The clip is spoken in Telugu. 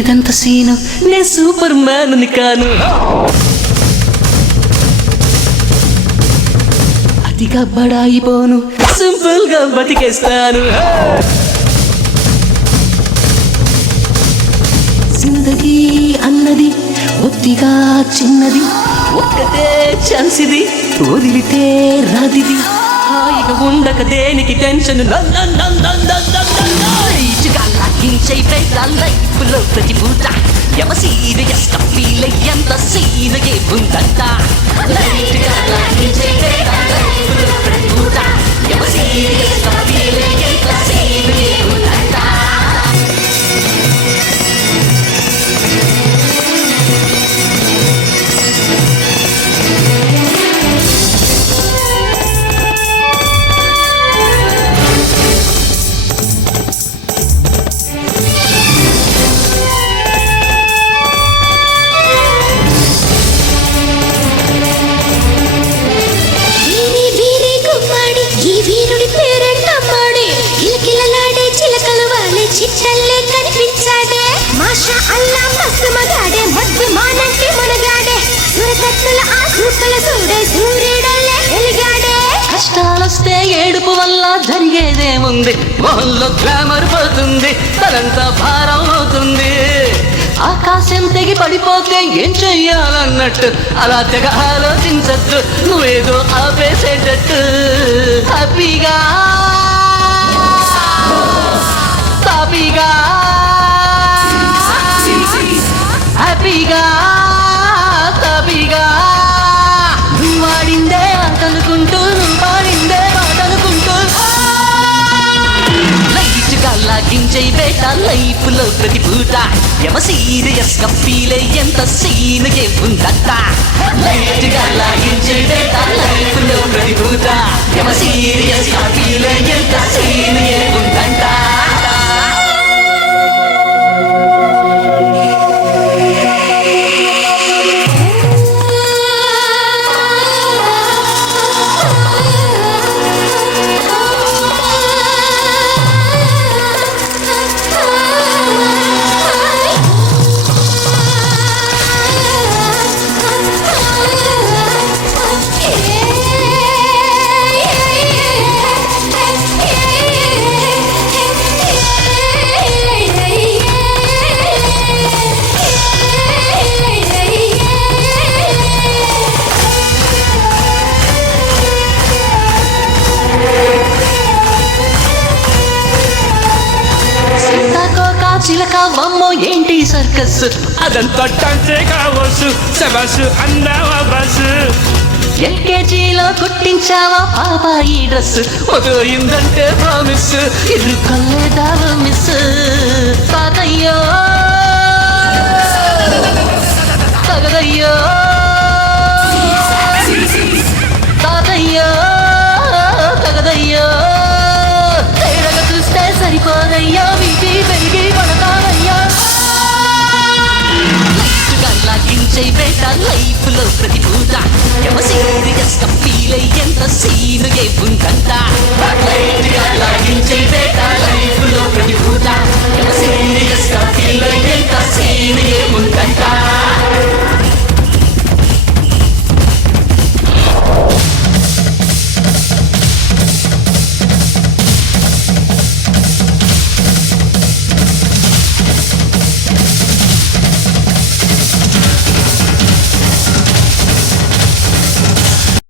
ఇదంత సీను నే సూపర్ మ్యాన్ ని కాను అతిగా బడాయిపోను సింపుల్ గా బతికేస్తాను జిందగీ అన్నది ఒత్తిగా చిన్నది ఒక్కటే ఛాన్స్ ఇది వదిలితే రాదిది హాయిగా ఉండక దేనికి టెన్షన్ లైఫ్లో ప్రతి పూట ఎవ సీరియస్ ఫీల్ ఎంత సీనగే ఉందంట లైట్గా లాగించే లైఫ్లో ప్రతి పూట ఎవ సీరియస్ ఫీల్ ఎంత సీనగే ఉందంట చిట్టల్లే కనిపించాడే మాషా అల్లా మస్తు మగాడే మధ్య మానంటే మునగాడే సురకత్తుల ఆ సూపుల సూడే సూర్యుడల్లే వెలిగాడే కష్టాలొస్తే ఏడుపు వల్ల జరిగేదేముంది మొహంలో గ్లామర్ పోతుంది తలంతా భారం అవుతుంది ఆకాశం తెగి పడిపోతే ఏం చెయ్యాలన్నట్టు అలా తెగ ఆలోచించద్దు నువ్వేదో ఆపేసేటట్టు హ్యాపీగా హ్యాపీగా హ్యాపీగా హ్యాపీగా నువ్వు వాడిందే ఆటనుకుంటూ నువ్వు పాడిందే మాటనుకుంటూ లైట్గా లాగించే బేట లైఫ్లో ప్రతి పూట ఎవ సీరియస్ గా ఫీల్ ఎంత సీన్గే ఉందంట లైట్గా లాగించే బేట లైఫ్లో ప్రతి పూట ఎవ సీరియస్ గా ఫీల్ ఎంత సీన్గే ఉందంట చిలక వమ్మో ఏంటి సర్కస్ అదంతా డాన్సే కావచ్చు శబాసు అందావా బస్ ఎల్కేజీలో కుట్టించావా పాపా ఈ డ్రెస్ మొదలైందంటే ప్రామిస్ ఇది కల్లేదాలు మిస్ తాతయ్యో తగదయ్యో తాతయ్యో తగదయ్యో తేడగా చూస్తే సరిపోదయ్యో బీపీ పెరిగి పడతానయ్యా లైట్గా లాగించే బేట లైఫ్లో ప్రతి పూట ఎవ సీరియస్ గా ఫీల్ ఎంత సీనుగే ఉందంట లైట్గా లాగించే బేట